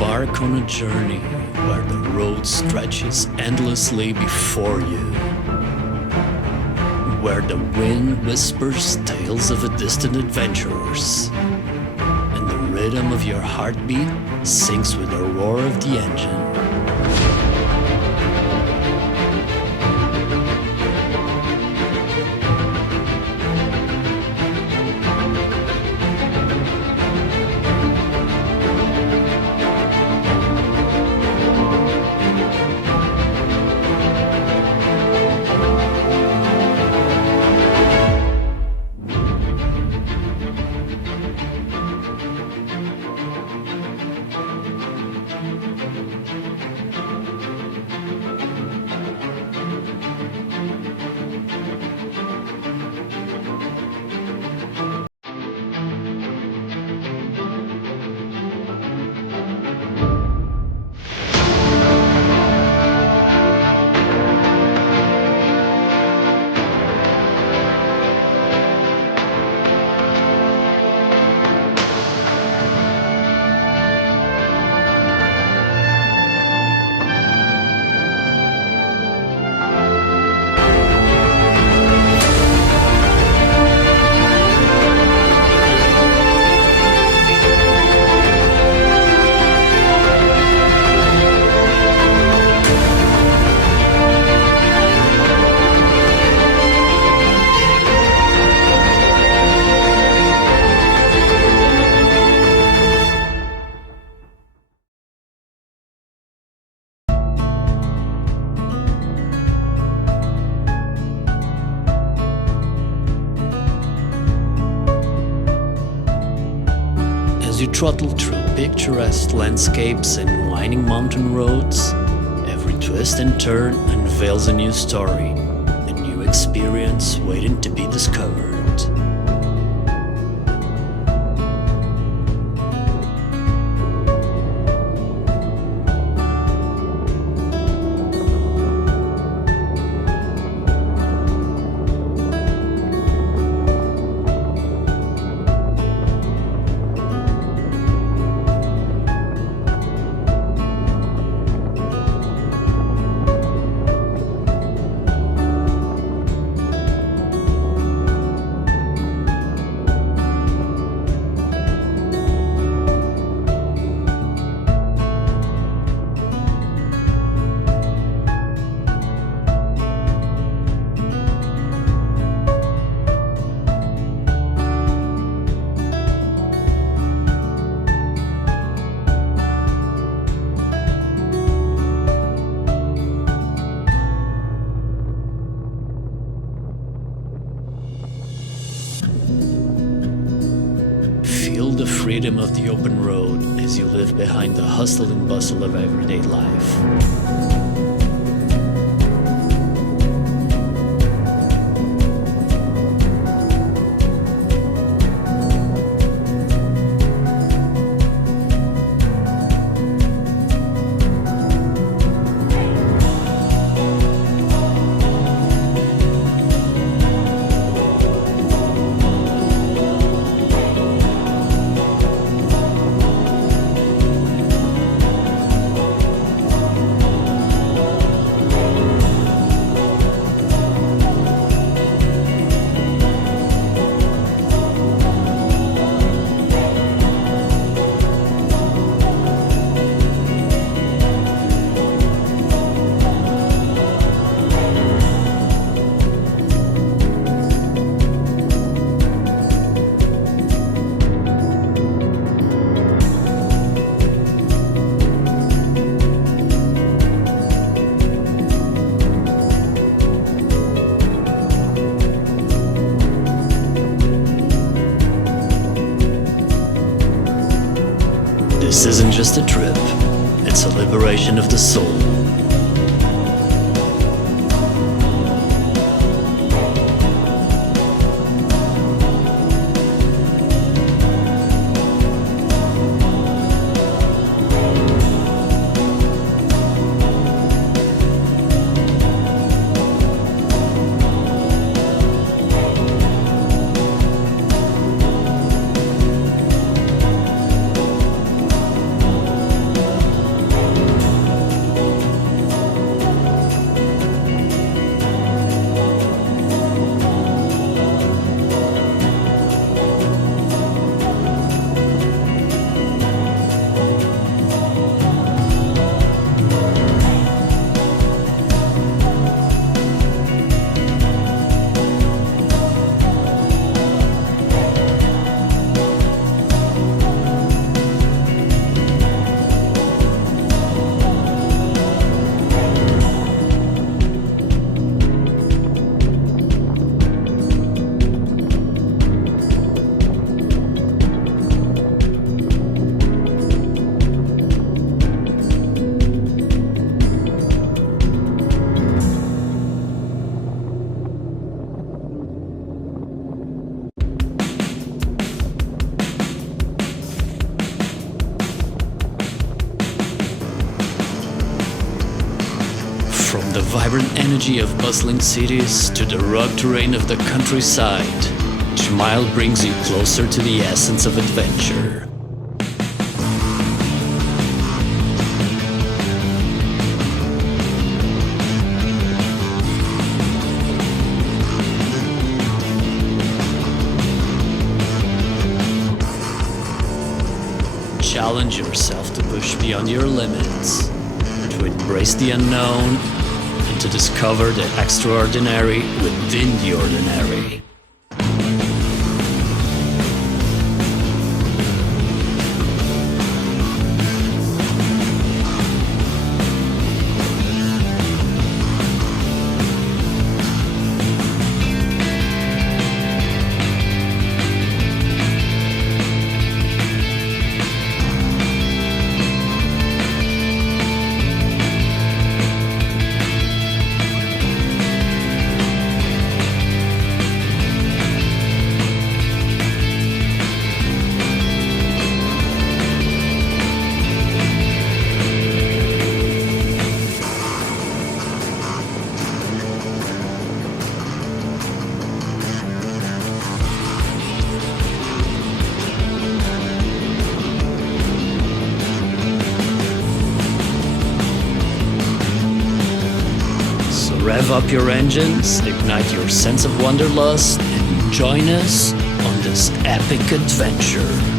embark on a journey where the road stretches endlessly before you, where the wind whispers tales of a distant adventurers, and the rhythm of your heartbeat syncs with the roar of the engine. As you trottle through picturesque landscapes and winding mountain roads, every twist and turn unveils a new story, a new experience waiting to be discovered. Feel the freedom of the open road as you live behind the hustle and bustle of everyday life. This isn't just a trip, it's a liberation of the soul. vibrant energy of bustling cities to the rugged terrain of the countryside, each mile brings you closer to the essence of adventure. Challenge yourself to push beyond your limits, to embrace the unknown, and to discover the extraordinary within the ordinary. Rev up your engines, ignite your sense of wanderlust, and join us on this epic adventure.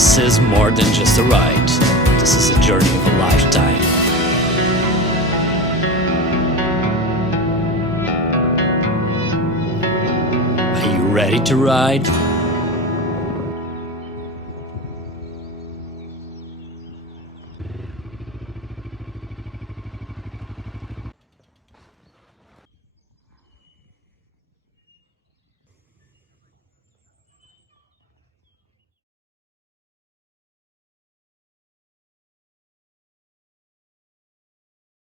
This is more than just a ride. This is a journey of a lifetime. Are you ready to ride?